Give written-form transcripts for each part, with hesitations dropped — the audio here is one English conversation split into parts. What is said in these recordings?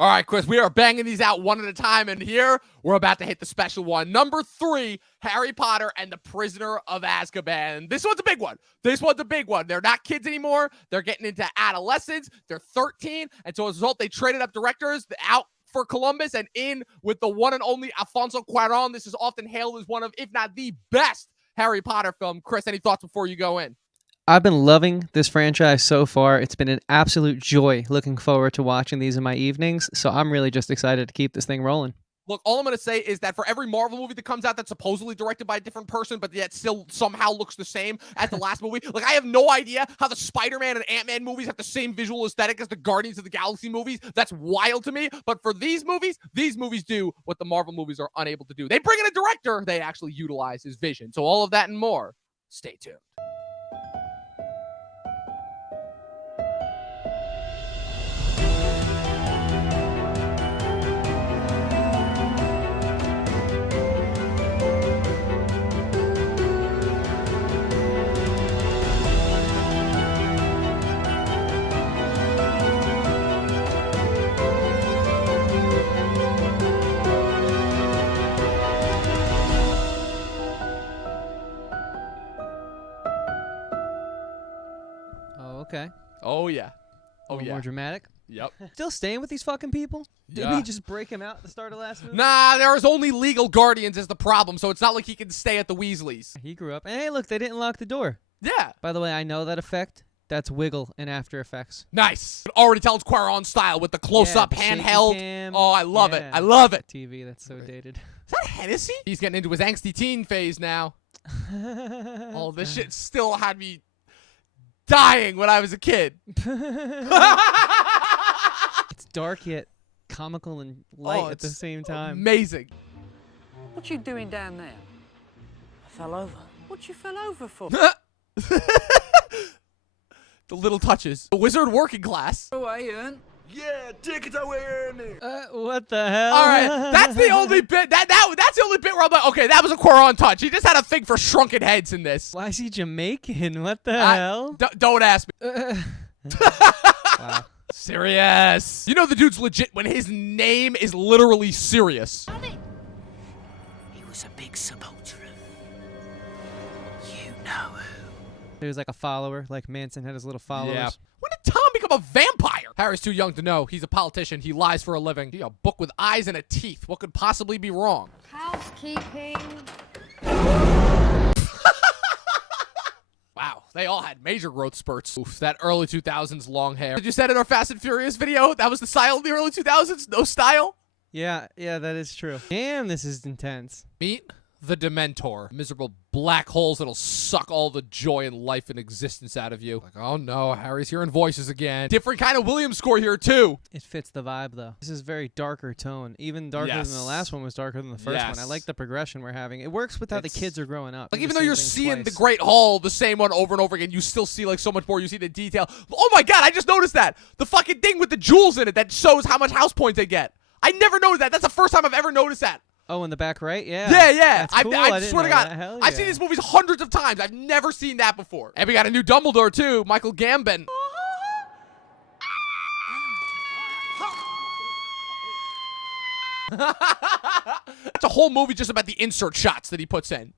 All right, Chris, we are banging these out one at a time, and here we're about to hit the special one. Number 3, Harry Potter and the Prisoner of Azkaban. This one's a big one. This one's a big one. They're not kids anymore. They're getting into adolescence. They're 13, and so as a result, they traded up directors out for Columbus and in with the one and only Alfonso Cuaron. This is often hailed as one of, if not the best, Harry Potter film. Chris, any thoughts before you go in? I've been loving this franchise so far. It's been an absolute joy looking forward to watching these in my evenings. So I'm really just excited to keep this thing rolling. Look, all I'm going to say is that for every Marvel movie that comes out that's supposedly directed by a different person, but yet still somehow looks the same as the last movie, like, I have no idea how the Spider-Man and Ant-Man movies have the same visual aesthetic as the Guardians of the Galaxy movies. That's wild to me. But for these movies do what the Marvel movies are unable to do. They bring in a director. They actually utilize his vision. So all of that and more. Stay tuned. Okay. Oh, yeah. A little more dramatic. Yep. Still staying with these fucking people? Didn't he just break him out at the start of last movie? Nah, there's only legal guardians is the problem, so it's not like he can stay at the Weasleys. He grew up. And hey, look, they didn't lock the door. Yeah. By the way, I know that effect. That's Wiggle in After Effects. Nice. It already tells Cuaron style with the close-up handheld. Oh, I love it. I love it. TV, that's so dated. Is that Hennessy? He's getting into his angsty teen phase now. Oh, this shit still had me dying when I was a kid. It's dark yet comical and light at the same time. Amazing. What you doing down there? I fell over. What you fell over for? The little touches. The wizard working class. Away, Ern. Yeah, take it away, Ernie. What the hell? All right, that's the only bit. That's the only bit where I'm like, okay, that was a Cuaron touch. He just had a thing for shrunken heads in this. Why is he Jamaican? What the hell? Don't ask me. Wow. Sirius. You know the dude's legit when his name is literally Sirius. He was a big supporter of you know who. He was like a follower, like Manson had his little followers. Yeah. When did Tom become a vampire? Harry's too young to know. He's a politician. He lies for a living. He a book with eyes and a teeth. What could possibly be wrong? Housekeeping. Wow, they all had major growth spurts. Oof, that early 2000s long hair. Did you say in our Fast and Furious video that was the style of the early 2000s? No style? Yeah, that is true. Damn, this is intense. Meet the Dementor. Miserable black holes that'll suck all the joy and life and existence out of you. Like, oh no, Harry's hearing voices again. Different kind of Williams score here too. It fits the vibe though. This is very darker tone. Even darker than the last one was darker than the first one. I like the progression we're having. It works with how the kids are growing up. Like, even though you're seeing the Great Hall, the same one over and over again, you still see like so much more. You see the detail. Oh my god, I just noticed that. The fucking thing with the jewels in it that shows how much house points they get. I never noticed that. That's the first time I've ever noticed that. Oh, in the back right? Yeah. Yeah. That's cool. I swear to God, yeah. I've seen these movies hundreds of times. I've never seen that before. And we got a new Dumbledore, too. Michael Gambon. It's a whole movie just about the insert shots that he puts in.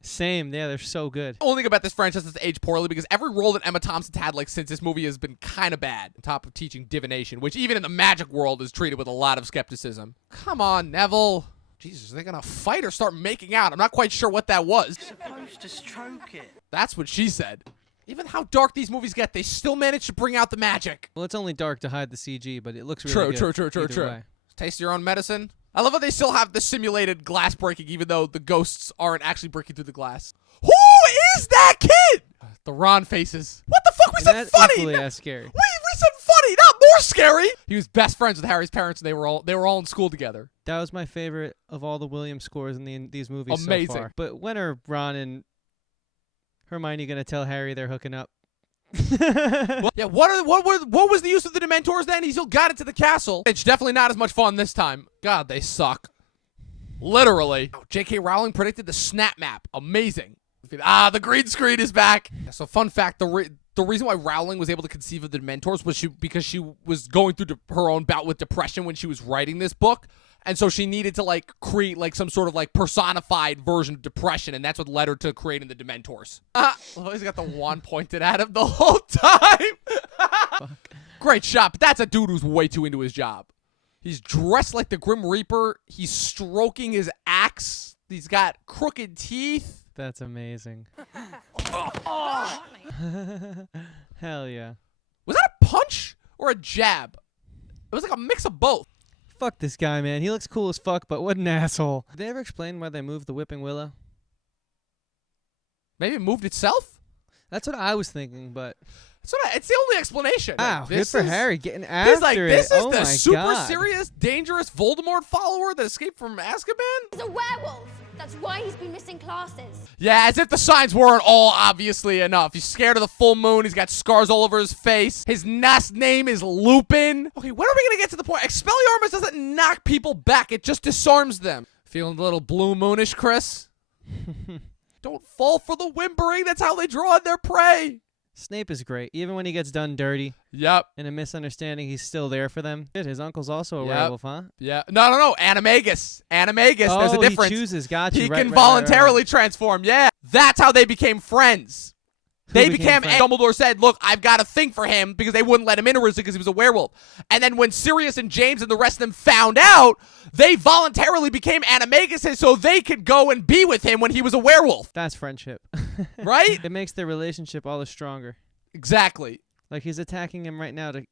Same. Yeah, they're so good. The only thing about this franchise that's aged poorly because every role that Emma Thompson's had like since this movie has been kind of bad. On top of teaching divination, which even in the magic world is treated with a lot of skepticism. Come on, Neville. Jesus, are they gonna fight or start making out? I'm not quite sure what that was. Supposed to stroke it. That's what she said. Even how dark these movies get, they still manage to bring out the magic. Well, it's only dark to hide the CG, but it looks really good. True. Taste your own medicine. I love how they still have the simulated glass breaking, even though the ghosts aren't actually breaking through the glass. Who is that kid? The Ron faces. What the fuck? We said funny. Equally as scary. We said funny, not more scary. He was best friends with Harry's parents, and they were all in school together. That was my favorite of all the Williams scores in these movies Amazing. so far. But when are Ron and Hermione gonna tell Harry they're hooking up? Yeah, what was the use of the Dementors then? He still got into the castle. It's definitely not as much fun this time. God, they suck. Literally. J.K. Rowling predicted the snap map. Amazing. The green screen is back. So fun fact, the the reason why Rowling was able to conceive of the Dementors was because she was going through her own bout with depression when she was writing this book. And so she needed to, like, create, like, some sort of, like, personified version of depression, and that's what led her to creating the Dementors. He's got the wand pointed at him the whole time. Great shot, but that's a dude who's way too into his job. He's dressed like the Grim Reaper. He's stroking his axe. He's got crooked teeth. That's amazing. Hell yeah. Was that a punch or a jab? It was like a mix of both. Fuck this guy, man. He looks cool as fuck, but what an asshole. Did they ever explain why they moved the Whipping Willow? Maybe it moved itself? That's what I was thinking, but... It's the only explanation. Wow, good for Harry getting after this it. is Oh the my super God. serious, dangerous Voldemort follower that escaped from Azkaban? He's a werewolf. That's why he's been missing classes. Yeah, as if the signs weren't all obviously enough. He's scared of the full moon. He's got scars all over his face. His last name is Lupin. Okay, when are we going to get to the point? Expelliarmus doesn't knock people back. It just disarms them. Feeling a little blue moonish, Chris? Don't fall for the whimpering. That's how they draw on their prey. Snape is great. Even when he gets done dirty Yep. in a misunderstanding, he's still there for them. Shit, his uncle's also a Yep. werewolf, huh? Yeah. No. Animagus. Animagus. Oh, There's a difference. he chooses. Got you. He Right, can right, voluntarily transform. Yeah. That's how they became friends. They became friends? Dumbledore said, look, I've got a thing for him because they wouldn't let him in originally because he was a werewolf. And then when Sirius and James and the rest of them found out, they voluntarily became Animaguses so they could go and be with him when he was a werewolf. That's friendship. Right? It makes their relationship all the stronger. Exactly. Like, he's attacking him right now to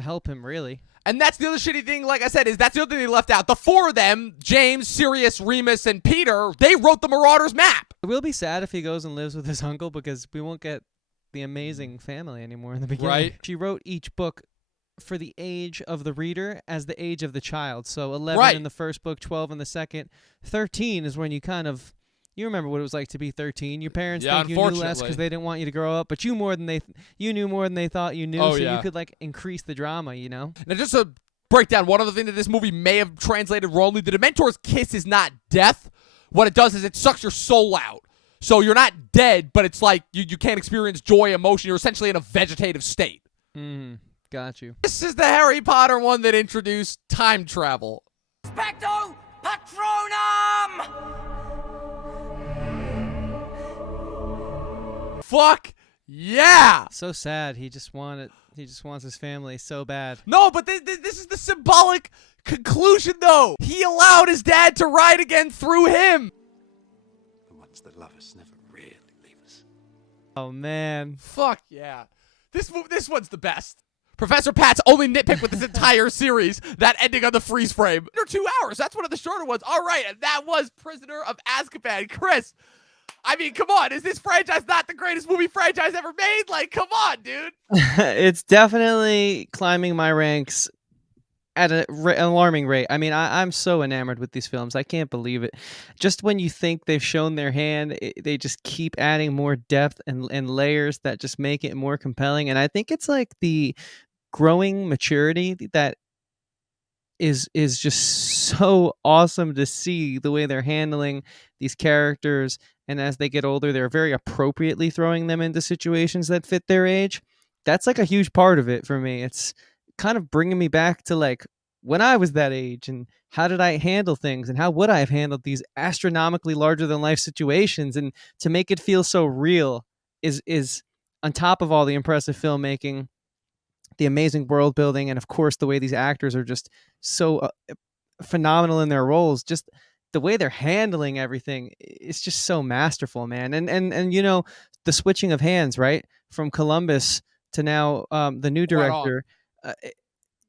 help him, really. And that's the other shitty thing, like I said, is that's the other thing they left out. The four of them, James, Sirius, Remus, and Peter, they wrote the Marauders map. It will be sad if he goes and lives with his uncle because we won't get the amazing family anymore in the beginning. Right. She wrote each book for the age of the reader as the age of the child. So 11 in the first book, 12 in the second. 13 is when you kind of... You remember what it was like to be 13. Your parents think you knew less because they didn't want you to grow up, but you knew more than they thought you knew. You could like increase the drama, you know. Now, just to break down one other thing that this movie may have translated wrongly: the Dementor's kiss is not death. What it does is it sucks your soul out, so you're not dead, but it's like you can't experience joy, emotion. You're essentially in a vegetative state. Got you. This is the Harry Potter one that introduced time travel. Specto Patronum! Fuck yeah! So sad. He just wants his family so bad. No, but this is the symbolic conclusion, though. He allowed his dad to ride again through him. The ones that love us never really leave us. Oh man. Fuck yeah. This one's the best. Professor Pat's only nitpick with this entire series, that ending on the freeze frame. Under 2 hours. That's one of the shorter ones. All right, and that was Prisoner of Azkaban. Chris, I mean, come on. Is this franchise not the greatest movie franchise ever made? Like, come on, dude. It's definitely climbing my ranks at an alarming rate. I mean, I'm so enamored with these films. I can't believe it. Just when you think they've shown their hand, they just keep adding more depth and layers that just make it more compelling. And I think it's like the growing maturity that is just so awesome to see, the way they're handling these characters. And as they get older, they're very appropriately throwing them into situations that fit their age. That's like a huge part of it for me. It's kind of bringing me back to like when I was that age and how did I handle things and how would I have handled these astronomically larger than life situations, and to make it feel so real is on top of all the impressive filmmaking, the amazing world building, and of course the way these actors are just so phenomenal in their roles. Just the way they're handling everything, it's just so masterful, man. And you know, the switching of hands, right, from Columbus to now the new director,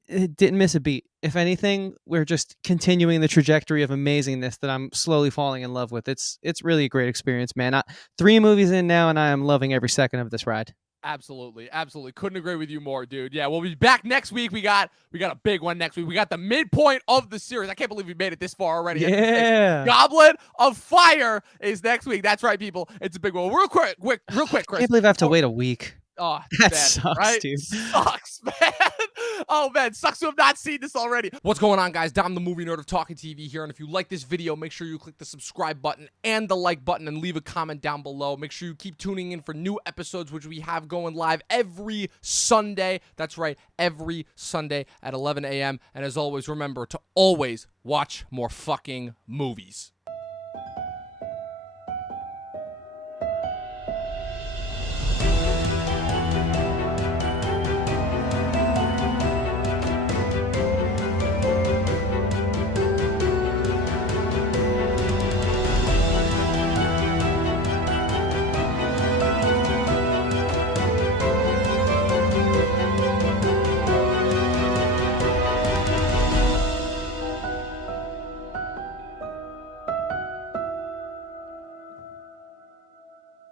it didn't miss a beat. If anything, we're just continuing the trajectory of amazingness that I'm slowly falling in love with. It's really a great experience, man. 3 movies in now, and I am loving every second of this ride. Absolutely. Couldn't agree with you more, dude. Yeah, we'll be back next week. We got a big one next week. We got the midpoint of the series. I can't believe we made it this far already. Yeah. Goblet of Fire is next week. That's right, people. It's a big one. Real quick, Chris. I can't believe I have to wait a week. Oh, That bad, sucks, right? dude. Sucks, man. Oh, man, sucks to have not seen this already. What's going on, guys? Dom, the movie nerd of Talking TV here, and if you like this video, make sure you click the subscribe button and the like button and leave a comment down below. Make sure you keep tuning in for new episodes, which we have going live every Sunday. That's right, every Sunday at 11 a.m. And as always, remember to always watch more fucking movies.